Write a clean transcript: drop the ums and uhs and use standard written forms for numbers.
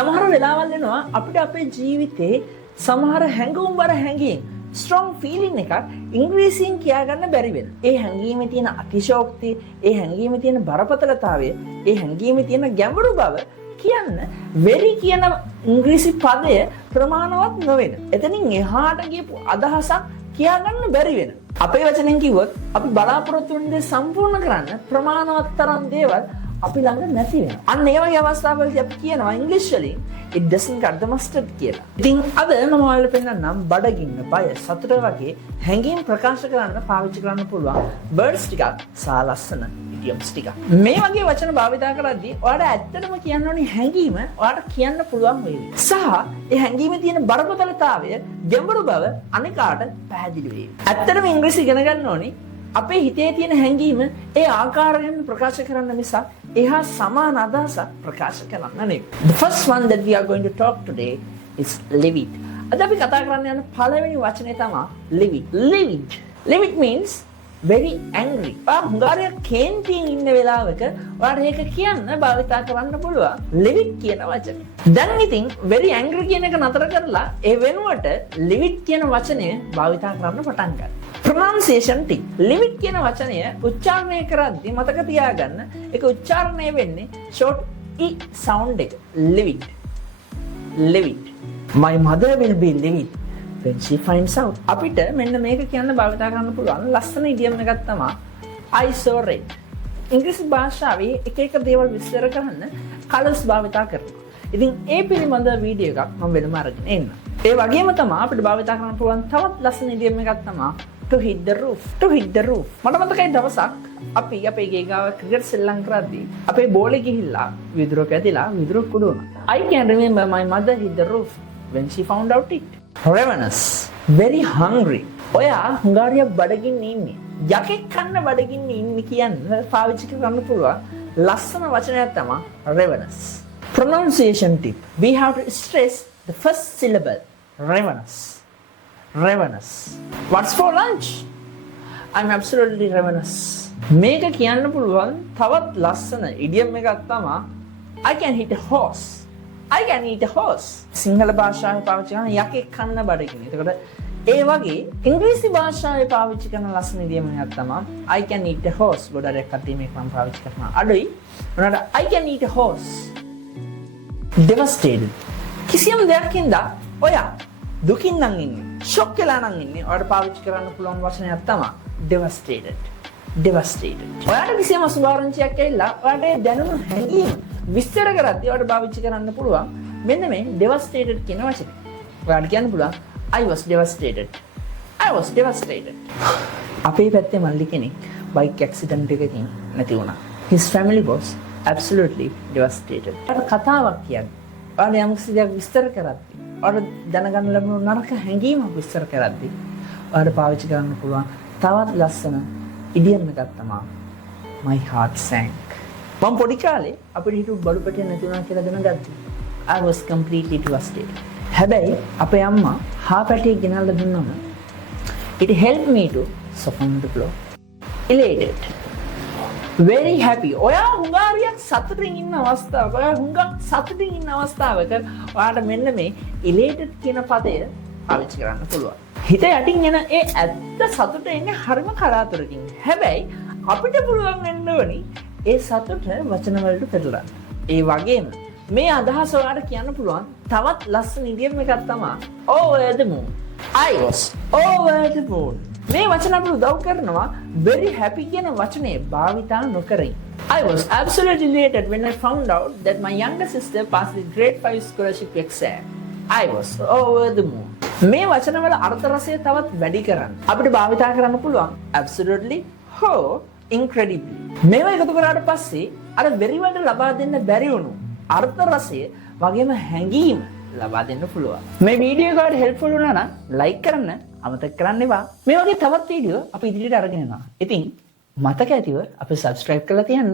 සමහර වෙලාවල් එනවා අපිට අපේ ජීවිතේ සමහර හැඟුම් වල හැඟීම් strong feeling එකක් ඉංග්‍රීසියෙන් කියා ගන්න බැරි වෙන. ඒ හැඟීමේ තියෙන අතිශෝක්තිය, ඒ හැඟීමේ තියෙන බරපතලතාවය, ඒ හැඟීමේ තියෙන ගැඹුරු බව කියන්න very කියන ඉංග්‍රීසි පදය ප්‍රමාණවත් නොවන. එතනින් එහාට ගියපු අදහසක් කියා ගන්න බැරි වෙන. අපේ වචනෙන් කිව්වොත් අපි බලාපොරොත්තු වෙන දේ සම්පූර්ණ කරන්න ප්‍රමාණවත් තරම් දේවල් අපි ළඟ නැති වෙනවා. අන්න ඒ වගේ අවස්ථාවලදී අපි කියනවා ඉංග්‍රීසි වලින් it doesn't cut the mustard කියලා. ඉතින් අද මම ඔයාලට පෙන්නන්නම් බඩගින්න, බය, සතුට වගේ හැඟීම් ප්‍රකාශ කරන්න පාවිච්චි කරන්න පුළුවන් words ටිකක් සහ ලස්සන idioms ටිකක්. මේ වගේ වචන භාවිතා කරද්දී ඔයාලට ඇත්තටම කියන්න ඕනි හැඟීම ඔයාලට කියන්න පුළුවන් වෙයි. සහ ඒ හැඟීමේ තියෙන බරපතලතාවය, ගැඹුරු බව අනිකාට පැහැදිලි වෙයි. ඇත්තටම ඉංග්‍රීසි ඉගෙන ගන්න ඕනි අපේ හිතේ තියෙන හැඟීම ඒ ආකාරයෙන් ප්‍රකාශ කරන්න මිසක් එහා සමාන අදහසක් ප්‍රකාශ කරන්න නෙවෙයි. The first one that we are going to talk today is live it. අද අපි කතා කරන්න යන පළවෙනි වචනේ තමයි live it. Live it. Live it means very angry. හුඟාරිය කේන්තියෙන් ඉන්න වෙලාවක ඔයාලට ඒක කියන්න භාවිතා කරන්න පුළුවන් live it කියන වචනේ. දැන් ඉතින් very angry කියන එක නතර කරලා ඒ වෙනුවට live it කියන වචනය භාවිතා කරන්න පටන් ගන්න. pronunciation tip. live it කියන වචනය උච්චාරණය කරද්දී මතක තියාගන්න ඒක උච්චාරණය වෙන්නේ short e sound එක. live it. live it. My mother will be live it when she finds out. අපිට මෙන්න මේක කියන්න භාවිතා කරන්න පුළුවන් ලස්සන ඉඩියම් එකක් තමයි I saw red. ඉංග්‍රීසි භාෂාවේ එක එක දේවල් විස්තර කරන්න කලර්ස් භාවිතා කරනවා. ඉතින් ඒ පිළිබඳ වීඩියෝ එකක් මම වෙනම අරගෙන එන්න. ඒ වගේම තමයි අපිට භාවිතා කරන්න පුළුවන් තවත් ලස්සන ඉඩියම් එකක් තමයි to hit the roof. To hit the roof. මට මතකයි දවසක් අපි අපේ ගේ ගාව ක්‍රිකට් සෙල්ලම් කරද්දී අපේ බෝලේ ගිහිල්ලා විදුරක ඇදිලා විදුර කුඩු වුණා. I can remember my mother hit the roof when she found out it. Ravenous. Very hungry. ඔයා හුඟාරිය බඩගින්න ඉන්නේ. යකෙක් කන්න බඩගින්න ඉන්නේ කියන්න පාවිච්චි කරන්න පුළුවන් ලස්සන වචනයක් තමයි ravenous. Pronunciation tip. We have to stress the first syllable. Ravenous. Ravenous. What's for lunch? I'm absolutely ravenous. මේක කියන්න පුළුවන් තවත් ලස්සන ඉඩියම් එකක් තමයි I can hit a horse. I can eat a horse. Sinhala භාෂාවේ පාවිච්චි කරන යකෙක් කන්න බඩගින්න. එතකොට ඒ වගේ ඉංග්‍රීසි භාෂාවේ පාවිච්චි කරන ලස්සන ඉඩියම් එකක් තමයි I can eat a horse. ගොඩක් කට්ටිය මේක මම පාවිච්චි කරනවා. අඩුයි. මොනවාට I can eat a horse. Devastated. කිසියම් දෙයකින්ද ඔයා දුකින් නම් ඉන්නේ. ෂොක් වෙලා නම් ඉන්නේ. ඔයාලට පාවිච්චි කරන්න පුළුවන් වචනයක් තමයි devastated. Devastated. ඔයාලට කිසියම් අසුභාරංචියක් ඇවිල්ලා ඔයාලට දැනුණු හැඟීම විස්තර කරද්දී ඔයාලට පාවිච්චි කරන්න පුළුවන් මෙන්න මේ devastated කියන වචනේ. ඔයාලට කියන්න පුළුවන් I was devastated. I was devastated. අපේ පැත්තේ මල්ලි කෙනෙක් බයික් ඇක්සිඩන්ට් එකකින් නැති වුණා. His family was absolutely devastated. ඔයාලට කතාවක් කියන්නේ. ඔයාලට යම්කිසි දෙයක් විස්තර කරද්දී ඔයාලට දැනගන්න ලැබුණු නරක හැඟීමක් විස්තර කරද්දී ඔයාලට පාවිච්චි කරන්න පුළුවන් තවත් ලස්සන ඉඩියම් එකක් තමයි my heart sank. මම පොඩි කාලේ අපිට හිටු බඩු පැටියක් නැති වුණා කියලා දැනගත්තා. I was completely devastated. හැබැයි අපේ අම්මා හා පැටියක් ගෙනල්ලා දුන්නම it helped me to soften the blow. Elated. Very happy. ඔයා හුඟාරියක් සතුටින් ඉන්න අවස්ථාවක ඔයා හුඟක් සතුටින් ඉන්න අවස්ථාවක ඔයාලට මෙන්න මේ elated කියන පදය පාවිච්චි කරන්න පුළුවන්. හිත යටින් එන ඒ ඇත්ත සතුට එන්නේ හරිම කලාතුරකින්. හැබැයි අපිට පුළුවන් වෙන්න ඕනි ඒ සතුට වචන වලට පෙරලන්න. ඒ වගේම මේ අදහස ඔයාලට කියන්න පුළුවන් තවත් ලස්සන ඉඩියම් එකක් තමයි over the moon. I was over the moon. මේ වචන අපිට උදව් කරනවා very happy කියන වචනේ භාවිතා නොකරින්. I was absolutely elated when I found out that my younger sister passed the grade 5 scholarship exam. I was over the moon. මේ වචන වල අර්ථ රසය තවත් වැඩි කරන්න අපිට භාවිතා කරන්න පුළුවන් absolutely ho incredibly. මේවා එකතු කරාට පස්සේ අර very වලට ලබා දෙන්න බැරි වුණු අර්ථ රසය වගේම හැඟීම ලබා දෙන්න පුළුවන්. මේ වීඩියෝ එක ඔයාලට හෙල්ප්ෆුල් වුණා නම් ලයික් කරන්න අමතක කරන්න එපා. මේ වගේ තවත් වීඩියෝ අපි ඉදිරියට අරගෙන යනවා. ඉතින් මතක ඇතිව අපේ subscribe කරලා තියන්න.